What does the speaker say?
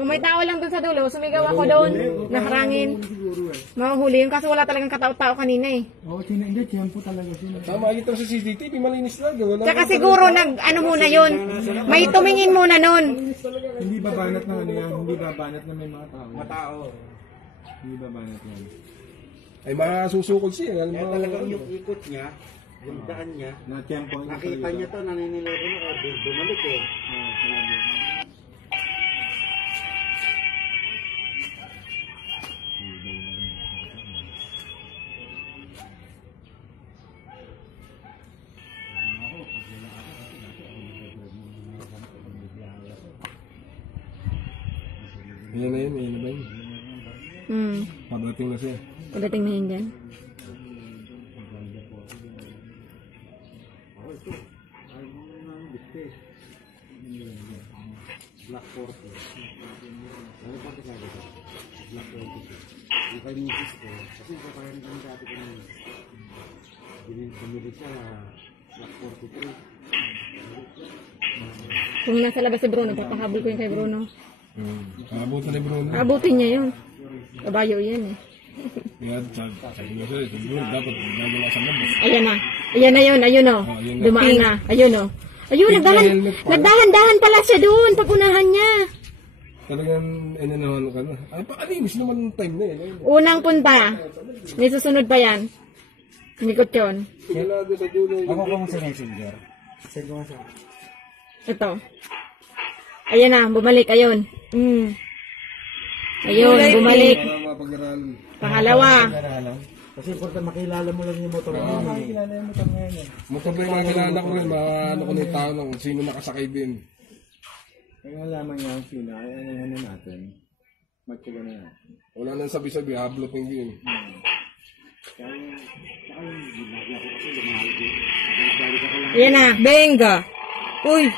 Kung may tao lang doon sa dulo, sumigaw ako doon, naharangin. Mahuhuli yun kasi wala talagang katao-tao kanina eh. Oo, hindi, tiyempo talaga sila. Tama, makikita sa CCTV, malinis lang. Tsaka siguro ano muna yun, may tumingin muna nun. Hindi babanat na ano yan, hindi babanat na may mga tao. Matao. Hindi babanat yan. Ay, makasusukol siya. Kaya talagang yung ikot niya, yung daan niya, Na tiyempo. nakita niya to, naniniloko na, bumalik eh. Yan na yun, yan na ba yun? Pagdating na siya. Pagdating na yun dyan. Black 40. Ano pa ito sabi ko? Black 40. Yung kay misis ko, kasi kakain kami dati ko nung bumili siya Black 43. Kung nasa labas si Bruno, papahabol ko yun kay Bruno. Abutan ni Bruno. Abutin niya yun. Kabayo yan eh. Kaya sabi na siya, Bruno, dapat gagawa sa labas. Ayan na. Ayan na yun, ayun o. Ayun na. Dumaan na. Ayun o. Ayun, nagdahan-dahan pala siya doon, pagunahan niya. Talagang inanawan ka na. Ay, pakalinis naman ng time na yun. Unang punta. May susunod pa yan. Nikot yun. Sigurado sa dulo. Ako kung sa messenger. Send mo sa Ito. Ayan na, bumalik. Ayun. Ayun, bumalik. Para mapag-aralan. Pangalawa. kasi importante makilala mo lang yung motor mo. Makikilala yung motor ngayon eh. Motor ba yung mga kilala ko rin, mga ano ko na yung tao kung sino nakasakay din. Kaya malaman niya ang sila, ay ano natin. Magtula na natin. Wala nang sabi-sabi, habloting din. Ayan na, benga. Uy.